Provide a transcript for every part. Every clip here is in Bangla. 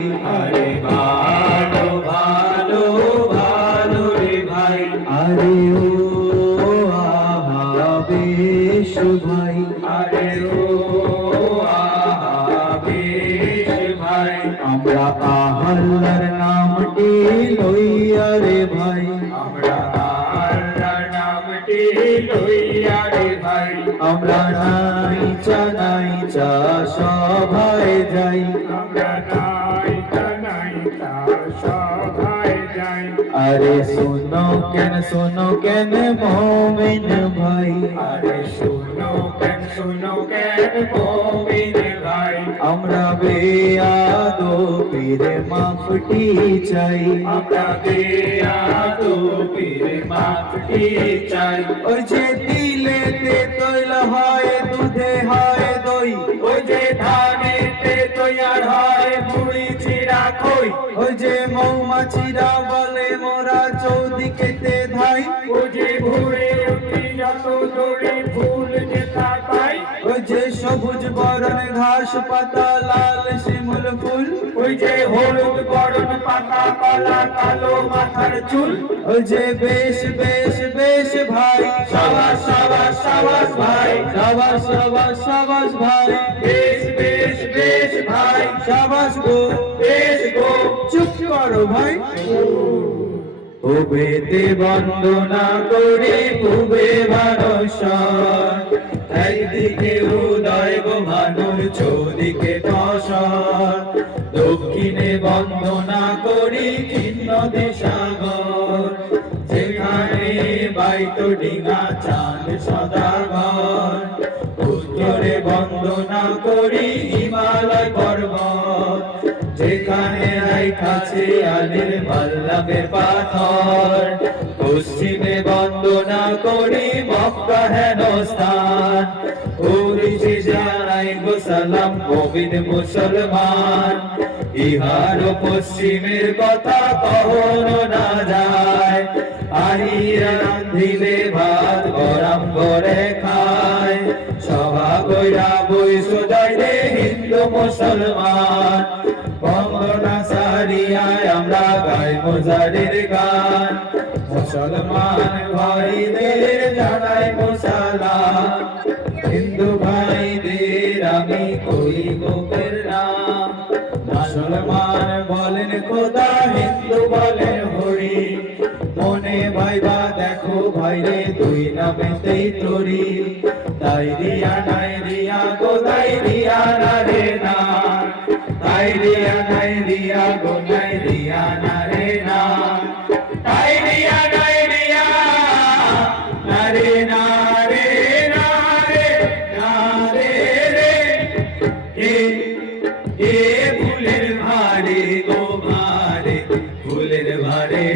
আরে ভাই। আরে ও ভাই। আরে ও ভাই। আমরা আহাল্লার নামটি লইয়া রে ভাই। আমরা আল্লাহর নামটি লইয়া রে ভাই। আমরা নাইচা নাইচা সভায় যাই। আমরা আরে শোনো কেন শোনো কেন মোমিন ভাই? আরে শোনো কেন শোনো কেন মোমিন ভাই? আমরা বেয়াদো পীরে মাফটি চাই। আমরা বেয়াদো পীর মাফটি চাই। ওই যে যে মৌমাছিরা বলে মোরা চৌদিকেতে ধাই। ওই যে ভুরে উঠি যত দড়ি ফুল যেথা পাই। ওই যে সবুজ বরণ ঘাস পাতা লাল শিমুল ফুল। ওই যে হলুদ গরম পাতা কলা কালো মাথার চুল। ওই যে বেশ বেশ বেশ ভাই। সাবাস সাবাস সাবাস ভাই। সাবাস সাবাস সাবাস ভাই। উবেতে বন্দনা করি, পুবে মানুষ একদিকে উদয় গো মানুষ চৌদিকে দশর দক্ষিণে বন্দনা করি কিন্ন সাগর যেখানে বাইত ডিঙা চাঁদ সদাগর। উত্তরে বন্দনা করি রাইখাছে আলির মাল্লামের পাথর। পশ্চিমে বন্দনা করি মক্কা হেন স্থান ওদিকে জানাই গো সালাম কবিদ মুসলমান। ইহার পশ্চিমের কথা কখনো না যায়। আহিরা রান্ধিলে ভাত গরম করে খায়। সভা কইরা সোজাই রে হিন্দু মুসলমান। বন্দনা মোজারির গান, মুসলমান ভাইদের জানাই মুসালাম হিন্দু ভাইদের আমি কই গোপের নাম। মুসলমান বলেন খোদা, হিন্দু বলেন হরি। মনে ভাইবা দেখো ভাইরে, দুই নামেতেই তরি। তাই রিয়া নাই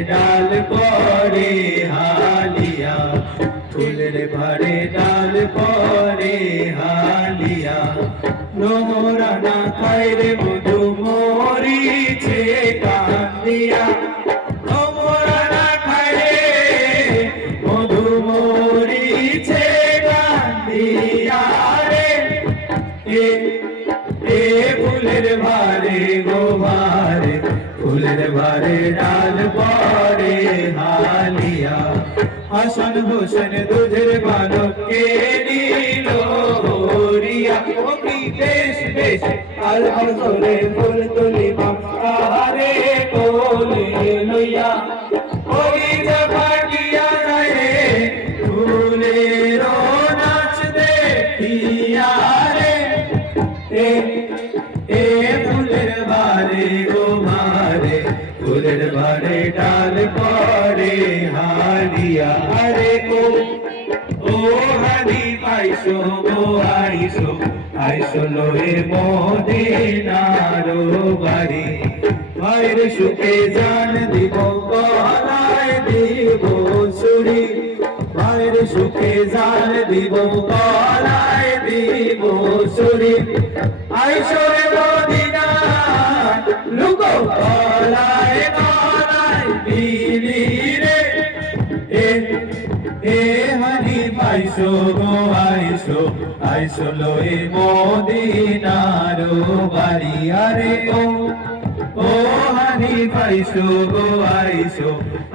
ডাল পরে হালিয়া, ফুলের ভারে ডাল পরে হালিয়া। নোরা না খাই রে মধু মরিছে কান্দিয়া। নোরা না খাই রে মধু মরিছে কান্দিয়া রে। ফুলের ফুলের ভরে ডাল পরে হালিয়া। হাসান হোসেন দুধের বালককে নিল হরিয়া? বেশ বেশ আল ফুল তুলিবা আহারে বারে ডাল পরে হারিয়া আরে ও ও হারি পাইছো গো, আইসো। আইসো লোহে মদিনারো বাড়ি। ভাইয়ের সুখে জান দিব, গলায় দিব চুরি ভাইয়ের সুখে জান দিব, গলায় দিব চুরি আইসো রে মদিনা লুকো। পাইছো গো আইসো আইসো লই মদিনার বাড়ি। আরে ও ও আইসো গো, আইসো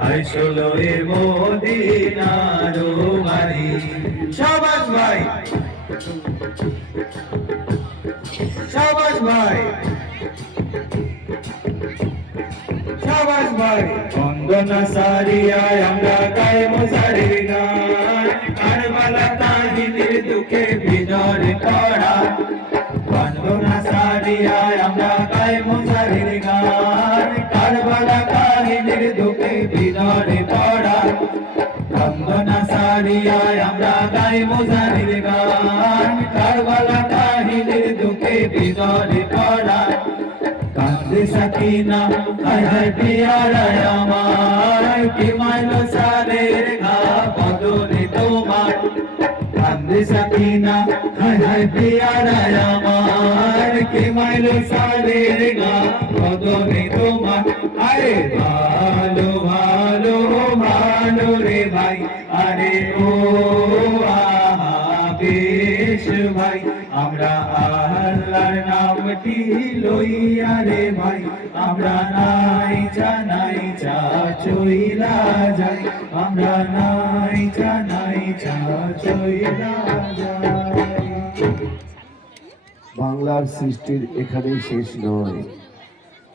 আইসো লয়ে মদিনার বাড়ি। শাবাশ ভাই শাবাশ ভাই শাবাশ ভাই। বন্দনা সারিয়ায় আমরা গায়ে মশারির বন্দনা সারিয়ায় আমরা গান। কারবালা দুঃখে সাকিনা, হায় পিয়ারায় আমার কি মাইলো সারের ঘা বদলে তোমার কান্দে সাকিনা, হায় পিয়ারায় আমার কি মাইলো সারের তোমার আরে ভালো ভাই। আরে ও ভাই। আমরা নামটি লইয়া রে ভাই, আমরা নাই জানাই চা চইলা যাই। আমরা নাই জানাই চা চইলা যাই। বাংলার সৃষ্টির এখানেই শেষ নয়।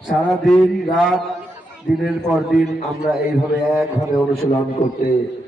সারাদিন, রাত, দিনের পর দিন আমরা এইভাবে একভাবে অনুশীলন করতে